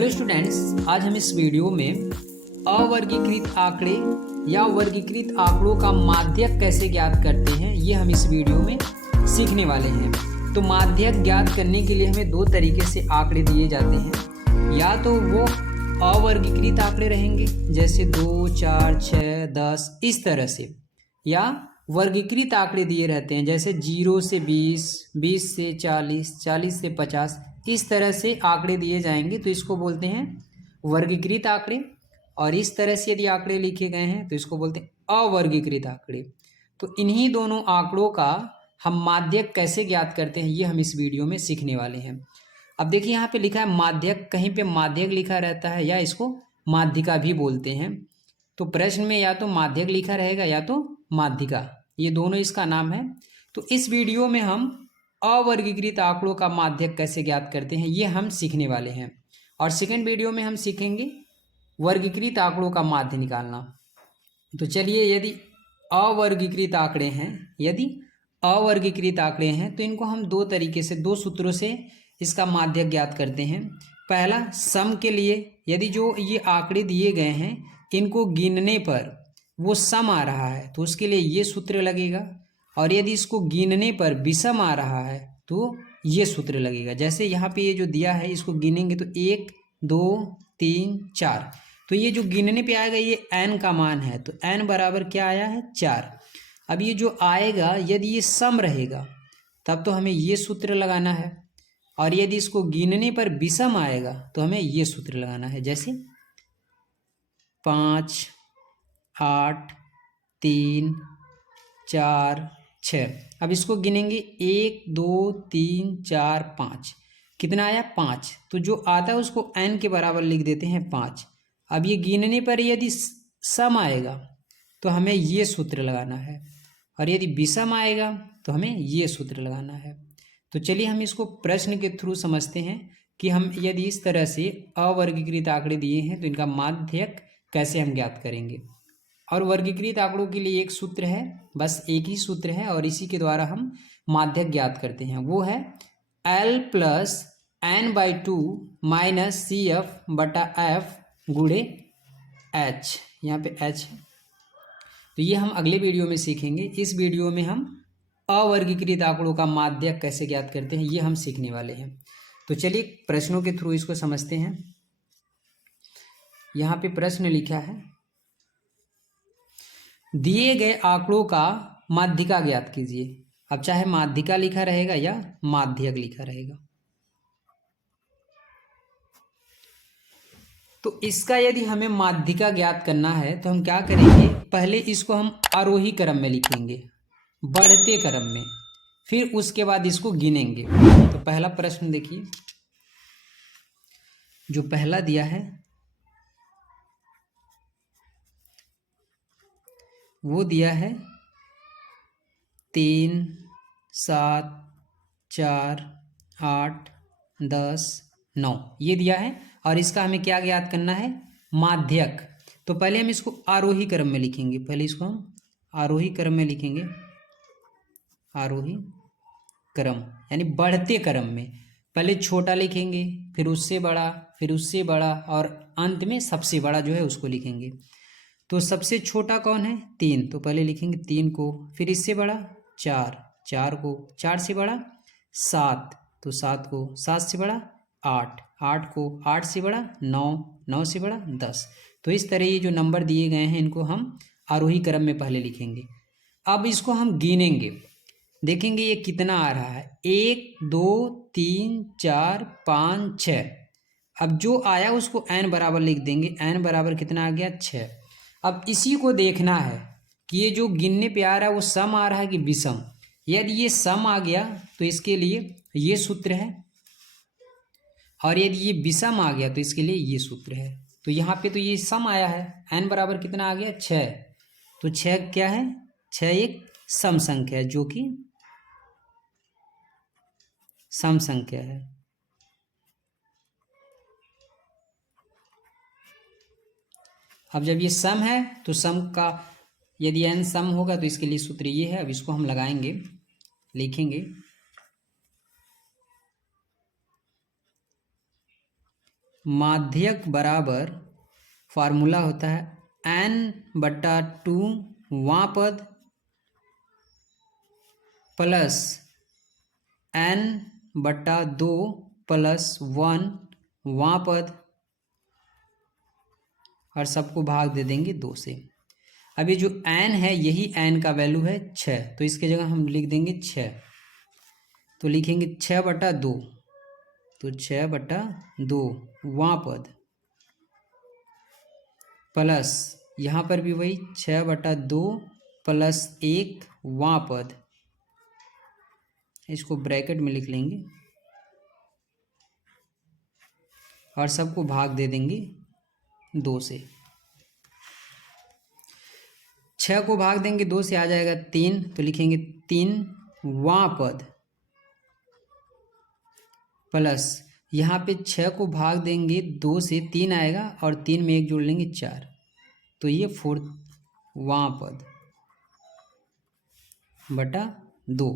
Hello students, आज हम इस वीडियो में अवर्गीकृत आंकड़े या वर्गीकृत आंकड़ों का माध्यक कैसे ज्ञात करते हैं ये हम इस वीडियो में सीखने वाले हैं। तो माध्यक ज्ञात करने के लिए हमें दो तरीके से आंकड़े दिए जाते हैं। या तो वो अवर्गीकृत आंकड़े रहेंगे जैसे 2, 4, 6, 10 इस तरह से, या वर्गीकृत आंकड़े दिए रहते हैं जैसे 0 से 20, 20 से 40, 40 से 50 इस तरह से आंकड़े दिए जाएंगे तो इसको बोलते हैं वर्गीकृत आंकड़े। और इस तरह से यदि आंकड़े लिखे गए हैं तो इसको बोलते हैं अवर्गीकृत आंकड़े। तो इन्हीं दोनों आंकड़ों का हम माध्यक कैसे ज्ञात करते हैं ये हम इस वीडियो में सीखने वाले हैं। अब देखिए यहाँ पे लिखा है माध्यक, कहीं पे माध्यक लिखा रहता है या इसको माध्यिका भी बोलते हैं। तो प्रश्न में या तो माध्यक लिखा रहेगा या तो माध्यिका, ये दोनों इसका नाम है। तो इस वीडियो में हम अवर्गीकृत आंकड़ों का माध्यक कैसे ज्ञात करते हैं ये हम सीखने वाले हैं। और सेकंड वीडियो में हम सीखेंगे वर्गीकृत आंकड़ों का माध्य निकालना। तो चलिए, यदि अवर्गीकृत आंकड़े हैं तो इनको हम दो तरीके से, दो सूत्रों से इसका माध्यक ज्ञात करते हैं। पहला, सम के लिए, यदि जो ये आंकड़े दिए गए हैं इनको गिनने पर वो सम आ रहा है तो उसके लिए ये सूत्र लगेगा, और यदि इसको गिनने पर विषम आ रहा है तो ये सूत्र लगेगा। जैसे यहाँ पे ये जो दिया है इसको गिनेंगे तो 1, 2, 3, 4, तो ये जो गिनने पे आएगा ये n का मान है, तो n बराबर क्या आया है 4। अब ये जो आएगा यदि ये सम रहेगा तब तो हमें ये सूत्र लगाना है, और यदि इसको गिनने पर विषम आएगा तो हमें ये सूत्र लगाना है। जैसे 5, 8, 3, 4, 6। अब इसको गिनेंगे 1, 2, 3, 4, 5, कितना आया 5। तो जो आता है उसको n के बराबर लिख देते हैं 5। अब ये गिनने पर यदि सम आएगा तो हमें ये सूत्र लगाना है, और यदि विषम आएगा तो हमें ये सूत्र लगाना है। तो चलिए हम इसको प्रश्न के थ्रू समझते हैं कि हम यदि इस तरह से अवर्गीकृत आंकड़े दिए हैं तो इनका माध्यक कैसे हम ज्ञात करेंगे। और वर्गीकृत आंकड़ों के लिए एक सूत्र है, बस एक ही सूत्र है, और इसी के द्वारा हम माध्यक ज्ञात करते हैं। वो है L + n/2 - CF/F गुणे H। यहाँ पे H है, तो ये हम अगले वीडियो में सीखेंगे। इस वीडियो में हम अवर्गीकृत आंकड़ों का माध्यक कैसे ज्ञात करते हैं ये हम सीखने वाले हैं। तो चलिए प्रश्नों के थ्रू इसको समझते हैं। यहाँ पे प्रश्न लिखा है, दिए गए आंकड़ों का माध्यिका ज्ञात कीजिए। अब चाहे माध्यिका लिखा रहेगा या माध्यक लिखा रहेगा। तो इसका यदि हमें माध्यिका ज्ञात करना है तो हम क्या करेंगे, पहले इसको हम आरोही क्रम में लिखेंगे, बढ़ते क्रम में, फिर उसके बाद इसको गिनेंगे। तो पहला प्रश्न देखिए, जो पहला दिया है वो दिया है 3, 7, 4, 8, 10, 9 ये दिया है, और इसका हमें क्या ज्ञात करना है, माध्यक। तो पहले हम इसको आरोही क्रम में लिखेंगे, पहले इसको हम आरोही क्रम में लिखेंगे, आरोही क्रम यानी बढ़ते क्रम में। पहले छोटा लिखेंगे, फिर उससे बड़ा, फिर उससे बड़ा, और अंत में सबसे बड़ा जो है उसको लिखेंगे। तो सबसे छोटा कौन है, 3, तो पहले लिखेंगे 3 को, फिर इससे बड़ा 4, 4 को, 4 से बड़ा 7, तो 7 को, 7 से बड़ा 8, 8 को, 8 से बड़ा 9, 9 से बड़ा 10। तो इस तरह ये जो नंबर दिए गए हैं इनको हम आरोही क्रम में पहले लिखेंगे। अब इसको हम गिनेंगे, देखेंगे ये कितना आ रहा है, 1, 2, 3, 4, 5, 6। अब जो आया उसको n बराबर लिख देंगे, n बराबर कितना आ गया 6। अब इसी को देखना है कि ये जो गिनने पे आ रहा है वो सम आ रहा है कि विषम। यदि ये सम आ गया तो इसके लिए ये सूत्र है, और यदि ये विषम आ गया तो इसके लिए ये सूत्र है। तो यहाँ पे तो ये सम आया है, n बराबर कितना आ गया 6। तो 6 क्या है, 6 एक सम संख्या है, जो कि सम संख्या है। अब जब ये सम है तो सम का यदि n सम होगा तो इसके लिए सूत्र ये है। अब इसको हम लगाएंगे, लिखेंगे, माध्यक बराबर फार्मूला होता है n/2 वां पद प्लस n/2 प्लस 1 वां पद, और सबको भाग दे देंगे 2 से। अभी जो n है यही n का वैल्यू है 6, तो इसके जगह हम लिख देंगे 6। तो लिखेंगे 6/2, तो 6/2 वां पद प्लस यहाँ पर भी वही 6/2 प्लस 1 वां पद, इसको ब्रैकेट में लिख लेंगे और सबको भाग दे देंगे 2 से। 6 को भाग देंगे 2 से, आ जाएगा 3, तो लिखेंगे 3 वां पद प्लस यहाँ पे 6 को भाग देंगे 2 से, 3 आएगा और 3 में 1 जोड़ लेंगे 4, तो ये 4 वां पद बटा 2।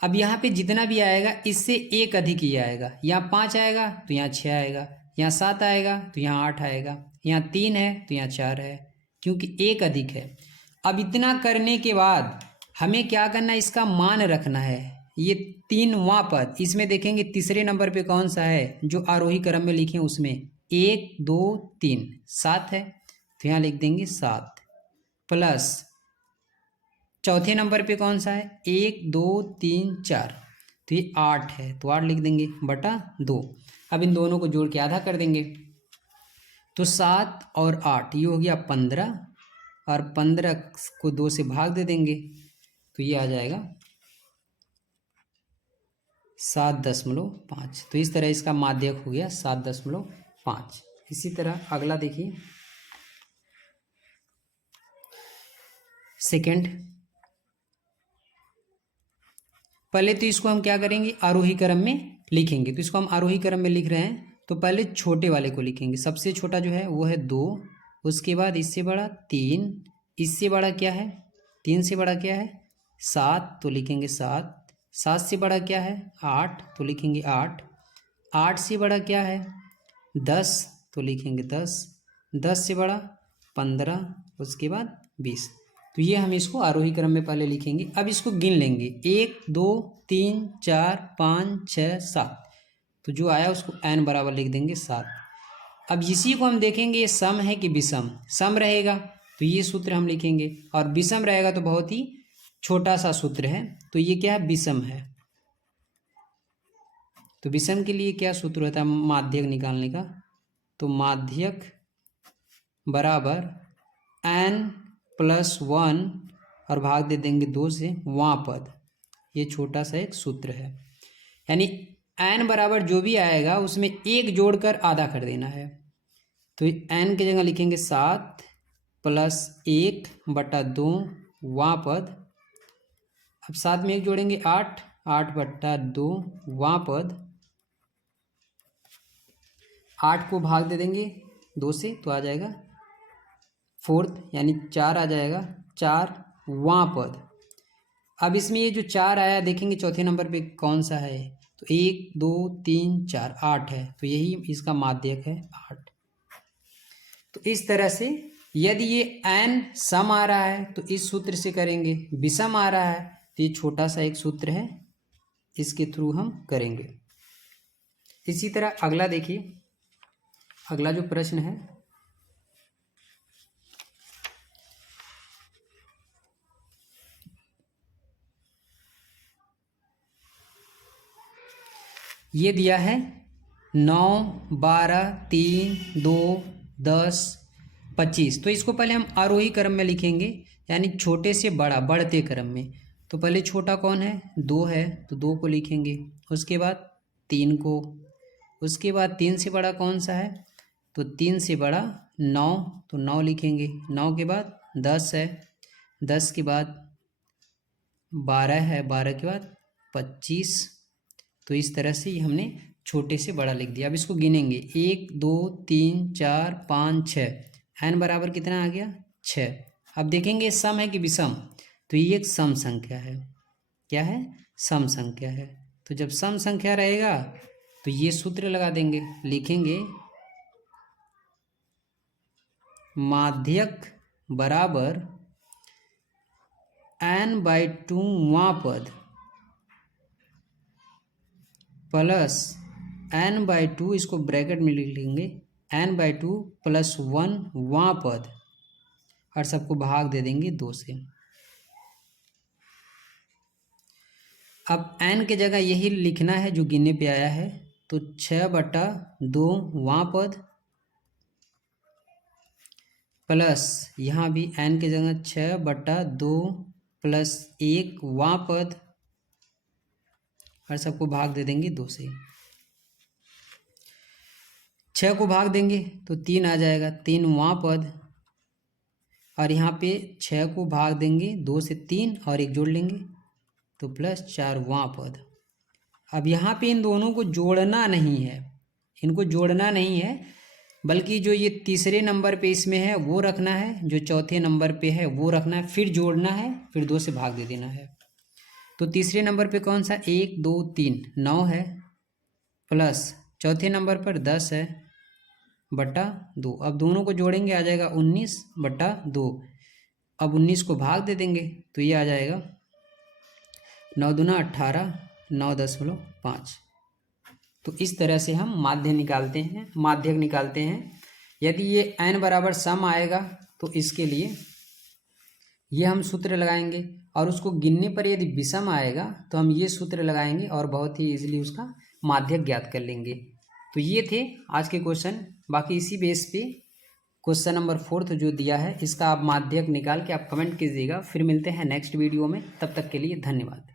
अब यहाँ पे जितना भी आएगा इससे 1 अधिक ही आएगा। यहाँ 5 आएगा तो यहाँ 6 आएगा, यहाँ 7 आएगा तो यहाँ 8 आएगा, यहाँ 3 है तो यहाँ 4 है, क्योंकि 1 अधिक है। अब इतना करने के बाद हमें क्या करना है, इसका मान रखना है। ये 3 वां पद, इसमें देखेंगे तीसरे नंबर पे कौन सा है जो आरोही क्रम में लिखे, उसमें 1 2 3 7 है, तो यहाँ लिख देंगे 7 प्लस चौथे नंबर पे कौन सा है 1 2 3 4, तो ये 8 है, तो 8 लिख देंगे बटा 2। अब इन दोनों को जोड़ के आधा कर देंगे, तो 7 और 8 ये हो गया 15, और 15 को 2 से भाग दे देंगे, तो ये आ जाएगा 7.5। तो इस तरह इसका माध्यक हो गया 7.5। इसी तरह अगला देखिए, सेकंड। पहले तो इसको हम क्या करेंगे, आरोही क्रम में लिखेंगे। तो इसको हम आरोही क्रम में लिख रहे हैं, तो पहले छोटे वाले को लिखेंगे। सबसे छोटा जो है वो है 2, उसके बाद इससे बड़ा 3, इससे बड़ा क्या है 3 से बड़ा क्या है 7, तो लिखेंगे 7। 7 से बड़ा क्या है 8, तो लिखेंगे 8। 8 से बड़ा क्या है 10, तो लिखेंगे 10। 10 से बड़ा 15, उसके बाद 20। तो ये हम इसको आरोही क्रम में पहले लिखेंगे। अब इसको गिन लेंगे 1 2 3 4 5 6 7, तो जो आया उसको n बराबर लिख देंगे 7। अब इसी को हम देखेंगे ये सम है कि विषम। सम रहेगा तो ये सूत्र हम लिखेंगे, और विषम रहेगा तो बहुत ही छोटा सा सूत्र है, तो ये क्या है विषम है। तो विषम के लिए क्या सूत्र होता है माध्यक निकालने का, तो माध्यक बराबर n+1 और भाग दे देंगे 2 से वां पद। ये छोटा सा एक सूत्र है, यानी n बराबर जो भी आएगा उसमें 1 जोड़कर आधा कर देना है। तो n की जगह लिखेंगे 7 + 1/2 वां पद। अब 7 में 1 जोड़ेंगे 8, 8/2 वां पद। 8 को भाग दे देंगे 2 से, तो आ जाएगा 4, यानी 4 आ जाएगा, 4 वां पद। अब इसमें ये जो 4 आया देखेंगे चौथे नंबर पे कौन सा है, तो 1 2 3 4 8 है, तो यही इसका माध्यक है 8। तो इस तरह से यदि ये n सम आ रहा है तो इस सूत्र से करेंगे, विषम आ रहा है तो ये छोटा सा एक सूत्र है, इसके थ्रू हम करेंगे। इसी तरह अगला देखिए, अगला जो प्रश्न है ये दिया है 9 12 3 2 10 25। तो इसको पहले हम आरोही क्रम में लिखेंगे, यानी छोटे से बड़ा बढ़ते क्रम में। तो पहले छोटा कौन है 2 है, तो 2 को लिखेंगे, उसके बाद 3 को, उसके बाद 3 से बड़ा कौन सा है, तो 3 से बड़ा 9, तो 9 लिखेंगे। 9 के बाद 10 है, 10 के बाद 12 है, 12 के बाद 25। तो इस तरह से हमने छोटे से बड़ा लिख दिया। अब इसको गिनेंगे 1 2 3 4 5 6, n बराबर कितना आ गया 6। अब देखेंगे सम है कि विषम, तो ये एक सम संख्या है। क्या है सम संख्या है। तो जब सम संख्या रहेगा तो ये सूत्र लगा देंगे, लिखेंगे माध्यक बराबर n/2वां पद प्लस n/2, इसको ब्रैकेट में लिख लेंगे, n/2 + 1 वां पद, और सबको भाग दे देंगे 2 से। अब n के जगह यही लिखना है जो गिनने पे आया है, तो 6/2 वां पद प्लस यहाँ भी n के जगह 6/2 + 1 वां पद, और सबको भाग दे देंगे 2 से। 6 को भाग देंगे तो 3 आ जाएगा, 3 वां पद, और यहाँ पे 6 को भाग देंगे 2 से 3 और 1 जोड़ लेंगे तो +4 वां पद। अब यहाँ पे इन दोनों को जोड़ना नहीं है, इनको जोड़ना नहीं है, बल्कि जो ये तीसरे नंबर पे इसमें है वो रखना है, जो चौथे नंबर पे है वो रखना है, फिर जोड़ना है, फिर 2 से भाग दे देना है। तो तीसरे नंबर पे कौन सा, 1 2 3 9 है, प्लस चौथे नंबर पर 10 है बटा 2। अब दोनों को जोड़ेंगे, आ जाएगा 19/2। अब 19 को भाग दे देंगे तो ये आ जाएगा 9 दूना 18, 9.5। तो इस तरह से हम माध्यक निकालते हैं। यदि ये n बराबर सम आएगा तो इसके लिए ये हम सूत्र लगाएंगे, और उसको गिनने पर यदि विषम आएगा तो हम ये सूत्र लगाएंगे और बहुत ही इजीली उसका माध्यक ज्ञात कर लेंगे। तो ये थे आज के क्वेश्चन। बाकी इसी बेस पे क्वेश्चन नंबर 4 जो दिया है, इसका आप माध्यक निकाल के आप कमेंट कीजिएगा। फिर मिलते हैं नेक्स्ट वीडियो में, तब तक के लिए धन्यवाद।